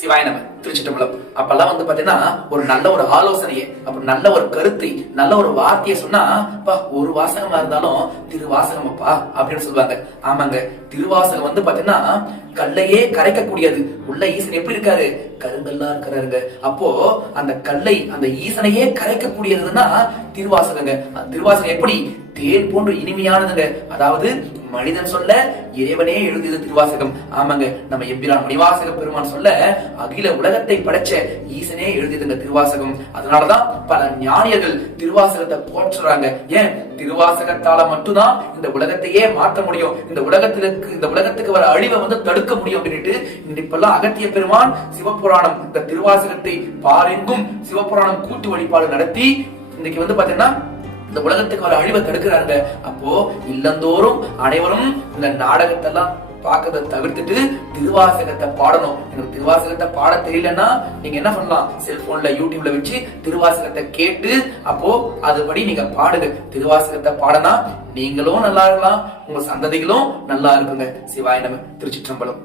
சிவாய நம. திருச்சிட்டம்பலம். அப்பெல்லாம் பாத்தீங்கன்னா ஒரு நல்ல ஒரு ஆலோசனையை, அப்புறம் நல்ல ஒரு கருத்தை, நல்ல ஒரு வார்த்தையை சொன்னா ஒரு வாசகமா இருந்தாலும் திருவாசகம் அப்பா அப்படின்னு சொல்லுவாங்க. ஆமாங்க, திருவாசகம் பாத்தீங்கன்னா கல்லையே கரைக்கக்கூடியது. உள்ள ஈசன் எப்படி இருக்காரு? கருங்கல்லா இருக்கிறாருங்க. அப்போ அந்த கல்லை, அந்த ஈசனையே கரைக்கக்கூடியதுன்னா திருவாசகங்க. திருவாசகம் எப்படி? தேன் போன்று இனிமையானதுங்க. அதாவது மனிதன் சொல்ல இறைவனே எழுதியது திருவாசகம். ஆமாங்க, நம்ம எம்பிரான் மணிவாசக பெருமான் சொல்ல அகில உலகத்தை படைச்ச ஈசனே எழுதியதுங்க திருவாசகம். அதனாலதான் பல ஞானியர்கள் திருவாசகத்தை போற்றுறாங்க. ஏன்? திருவாசகத்தால மட்டும்தான் இந்த உலகத்தையே மாற்ற முடியும், இந்த உலகத்துக்கு வர அழிவை தடுக்க முடியும் அப்படின்ட்டு இப்பெல்லாம் அகத்திய பெருமான் சிவபுராணம், இந்த திருவாசகத்தை பாரெங்கும் சிவபுராணம் கூட்டு வழிபாடு நடத்தி இன்னைக்கு பாத்தீங்கன்னா இந்த உலகத்துக்கு வர அழிவை தடுக்கிறாங்க. அப்போ இல்லந்தோறும் அனைவரும் இந்த நாடகத்தை எல்லாம் பார்க்கறத தவிர்த்துட்டு திருவாசகத்தை பாடணும். எனக்கு திருவாசகத்தை பாட தெரியலன்னா நீங்க என்ன பண்ணலாம்? செல்போன்ல யூடியூப்ல வச்சு திருவாசகத்தை கேட்டு அப்போ அதுபடி நீங்க பாடுங்க. திருவாசகத்தை பாடனா நீங்களும் நல்லா இருக்கலாம், உங்க சந்ததிகளும் நல்லா இருக்குங்க. சிவாய நம. திருச்சிற்றம்பலம்.